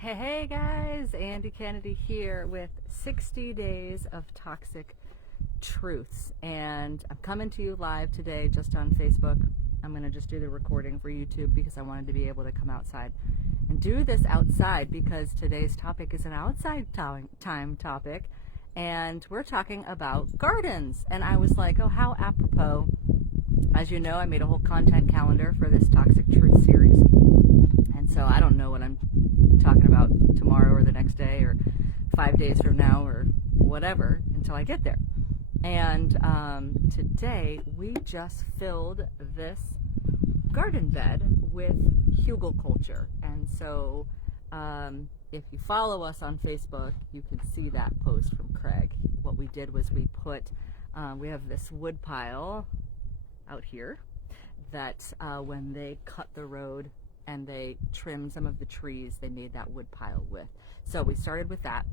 Hey guys, Andy Kennedy here with 60 Days of Toxic Truths, and I'm coming to you live today just on Facebook. I'm going to just do the recording for YouTube because I wanted to be able to come outside and do this outside because today's topic is an outside time topic, and we're talking about gardens. And I was like, oh, how apropos. As you know, I made a whole content calendar for this Toxic Truth series, and so I don't know what I'm talking about tomorrow or the next day or 5 days from now or whatever until I get there. And today we just filled this garden bed with hugelkultur. And so if you follow us on Facebook, you can see that post from Craig. What we did was we have this wood pile out here that when they cut the road and they trimmed some of the trees, they made that wood pile with. So we started with that,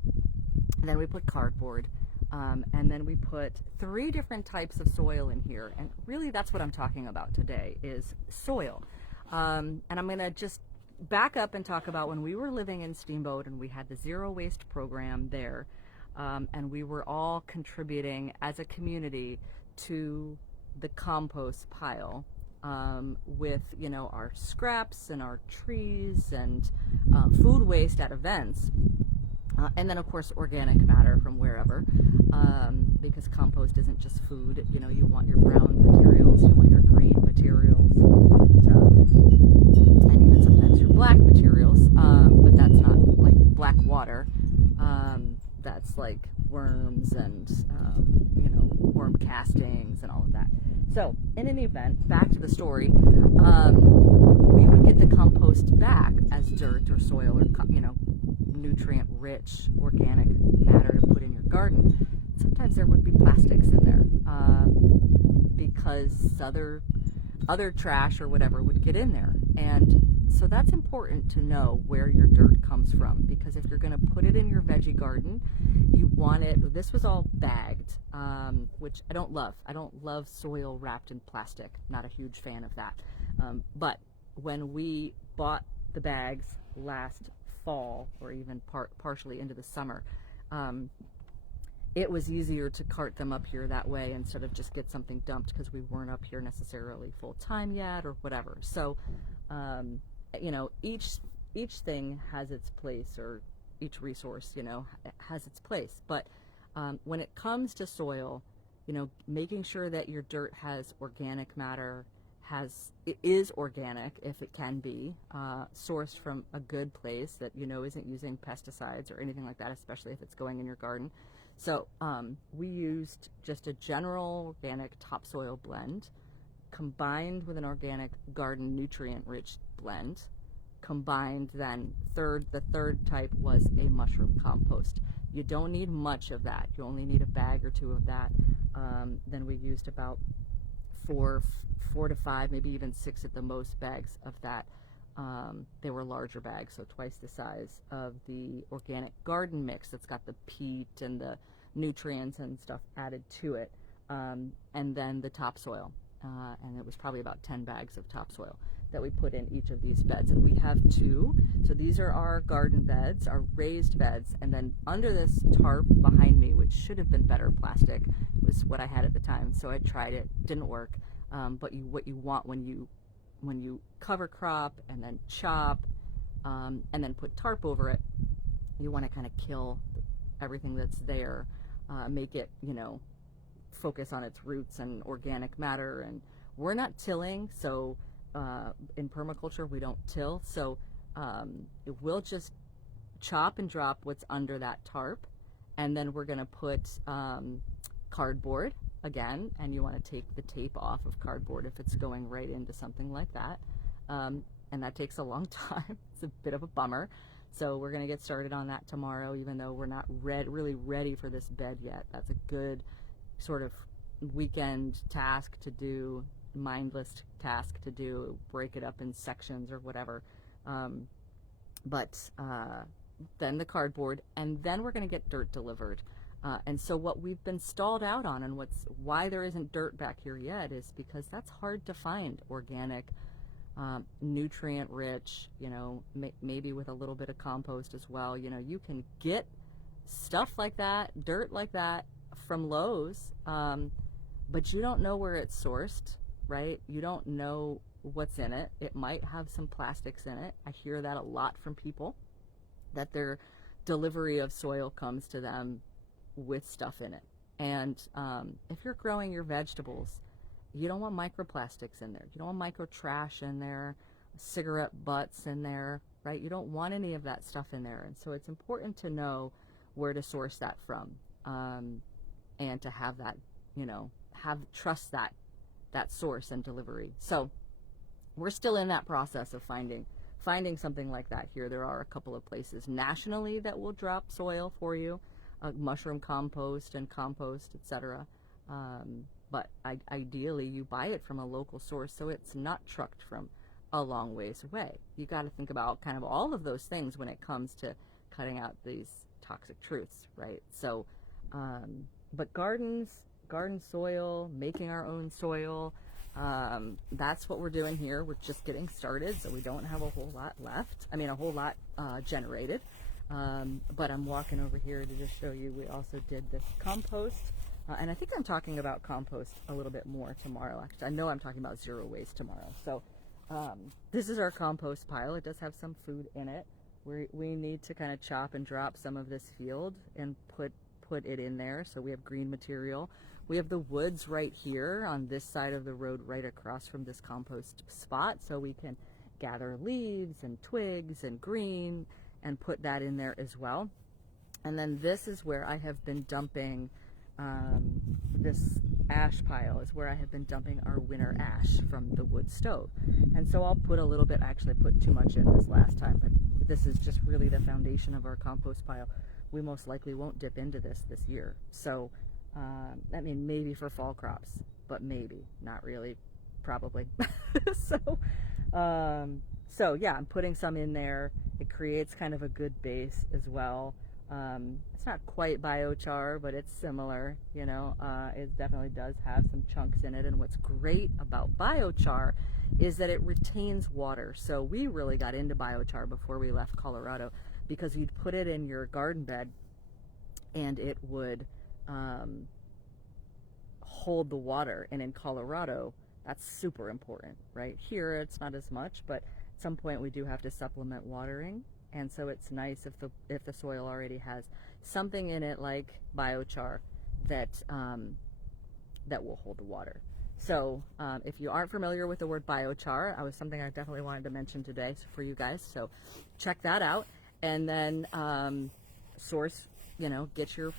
and then we put cardboard, and then we put 3 different types of soil in here. And really that's what I'm talking about today is soil. And I'm gonna just back up and talk about when we were living in Steamboat and we had the zero waste program there, and we were all contributing as a community to the compost pile. With, you know, our scraps and our trees and food waste at events. And then, of course, organic matter from wherever, because compost isn't just food. You know, you want your brown materials, you want your green materials, and even sometimes your black materials, but that's not like black water. That's like worms and, you know, worm castings and all of that. So, in any event, back to the story, we would get the compost back as dirt or soil or, you know, nutrient-rich organic matter to put in your garden. Sometimes there would be plastics in there because other trash or whatever would get in there. And so that's important to know where your dirt comes from, because if you're going to put it in your veggie garden, you want it, this was all bagged, which I don't love. I don't love soil wrapped in plastic. Not a huge fan of that. But when we bought the bags last fall, or even partially into the summer, it was easier to cart them up here that way instead of just get something dumped because we weren't up here necessarily full time yet or whatever. So, you know, each thing has its place, or each resource, you know, has its place. But when it comes to soil, you know, making sure that your dirt has organic matter, it is organic if it can be, sourced from a good place that, you know, isn't using pesticides or anything like that, especially if it's going in your garden. So we used just a general organic topsoil blend combined with an organic garden nutrient-rich blend, combined then the third type was a mushroom compost. You don't need much of that. You only need a bag or 2 of that. Then we used about 4 to 5, maybe even 6 at the most bags of that. They were larger bags, so twice the size of the organic garden mix that's got the peat and the nutrients and stuff added to it, and then the topsoil. And it was probably about 10 bags of topsoil that we put in each of these beds. And we have 2. So these are our garden beds, our raised beds. And then under this tarp behind me, which should have been better plastic, was what I had at the time. So I tried it, didn't work. But what you want when you cover crop and then chop and then put tarp over it, you want to kind of kill everything that's there, make it, you know, focus on its roots and organic matter. And we're not tilling, so in permaculture we don't till, so we'll just chop and drop what's under that tarp, and then we're going to put cardboard again, and you want to take the tape off of cardboard if it's going right into something like that, and that takes a long time. It's a bit of a bummer. So we're going to get started on that tomorrow, even though we're not really ready for this bed yet. That's a good sort of weekend task to do, mindless task to do, break it up in sections or whatever. But then the cardboard, and then we're going to get dirt delivered. And so what we've been stalled out on, and why there isn't dirt back here yet, is because that's hard to find organic nutrient rich, you know, maybe with a little bit of compost as well. You know, you can get stuff like that, dirt like that from Lowe's, but you don't know where it's sourced, right? You don't know what's in it. It might have some plastics in it. I hear that a lot from people, that their delivery of soil comes to them with stuff in it. And if you're growing your vegetables, you don't want microplastics in there. You don't want micro trash in there, cigarette butts in there, right? You don't want any of that stuff in there. And so it's important to know where to source that from, and to have that, you know, trust that source and delivery. So we're still in that process of finding something like that here. There are a couple of places nationally that will drop soil for you, mushroom compost and compost, etc. But ideally you buy it from a local source, so it's not trucked from a long ways away. You got to think about kind of all of those things when it comes to cutting out these toxic truths, right? So, but garden soil, making our own soil, that's what we're doing here. We're just getting started, so we don't have a whole lot left. I mean, a whole lot generated. But I'm walking over here to just show you, we also did this compost. And I think I'm talking about compost a little bit more tomorrow. Actually, I know I'm talking about zero waste tomorrow. So this is our compost pile. It does have some food in it. We need to kind of chop and drop some of this field and put it in there, so we have green material. We have the woods right here on this side of the road, right across from this compost spot, so we can gather leaves and twigs and green and put that in there as well. And then this is where I have been dumping, this ash pile is where I have been dumping our winter ash from the wood stove. And so I'll put a little bit, actually I put too much in this last time, but this is just really the foundation of our compost pile. We most likely won't dip into this year. So, I mean, maybe for fall crops, but maybe, not really, probably. So yeah, I'm putting some in there. It creates kind of a good base as well. It's not quite biochar, but it's similar, you know. It definitely does have some chunks in it. And what's great about biochar is that it retains water. So we really got into biochar before we left Colorado, because you'd put it in your garden bed and it would hold the water. And in Colorado, that's super important, right? Here it's not as much, but at some point we do have to supplement watering. And so it's nice if the soil already has something in it like biochar that will hold the water. So if you aren't familiar with the word biochar, was something I definitely wanted to mention today for you guys. So check that out, and then source, you know, get your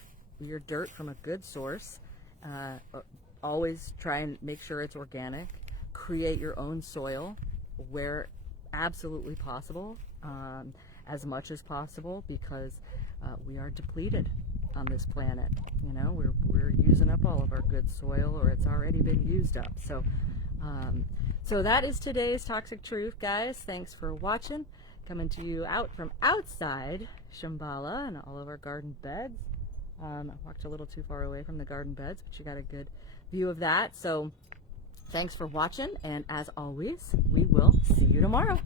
dirt from a good source. Always try and make sure it's organic. Create your own soil where absolutely possible. As much as possible, because we are depleted on this planet. You know, we're using up all of our good soil, or it's already been used up. So so that is today's Toxic Truth, guys. Thanks for watching. Coming to you out from outside Shambhala and all of our garden beds. I walked a little too far away from the garden beds, but you got a good view of that. So thanks for watching, and as always, we will see you tomorrow.